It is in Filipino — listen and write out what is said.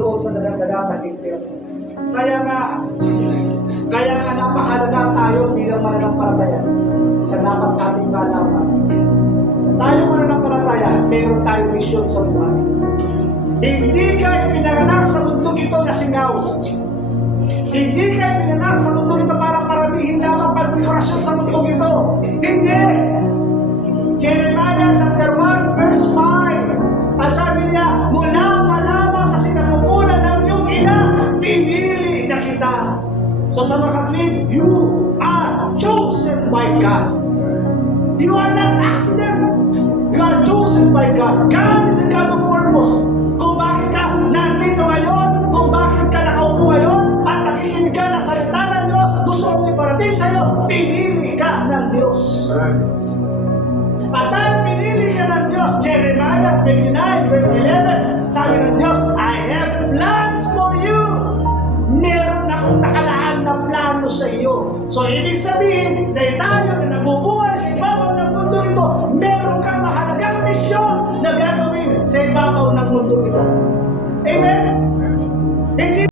doon sa dagat-dagat impyerno. Kaya nga napakahalaga tayo bilang mananampalataya na dapat ating malaman. Tayo mananampalataya, meron tayong misyon sa buhay. Hindi ka ipinanganak sa mundong ito na singaw. Hindi ka ipinanganak sa mundong ito para paramihin lamang pagdekorasyon sa mundong ito. Hindi! Jeremiah chapter 1 verse 5. Ang sabi niya, mula pa lamang sa sinapupunan ng iyong ina, pinili na kita. So sa mga kapatid, you are chosen by God. You are not accident. You are chosen by God. God is a God of purpose. Kung bakit ka nandito ngayon, kung bakit ka nakaupo ngayon, at nakikinig ka na salita ng Diyos, gusto kong iparating sa iyo, pinili ka ng Diyos. At dahil pinili ka ng Diyos, Jeremiah 29 verse 11, sabi ng Diyos, I have plans for you. Meron akong nakalaan na plano sa iyo. So, ibig sabihin, dahil tayo na nabubuhay sa ibabaw ng mundo ito, meron kang mahalagang misyon na gagawin sa ibabaw ng mundo ito. Amen? Hindi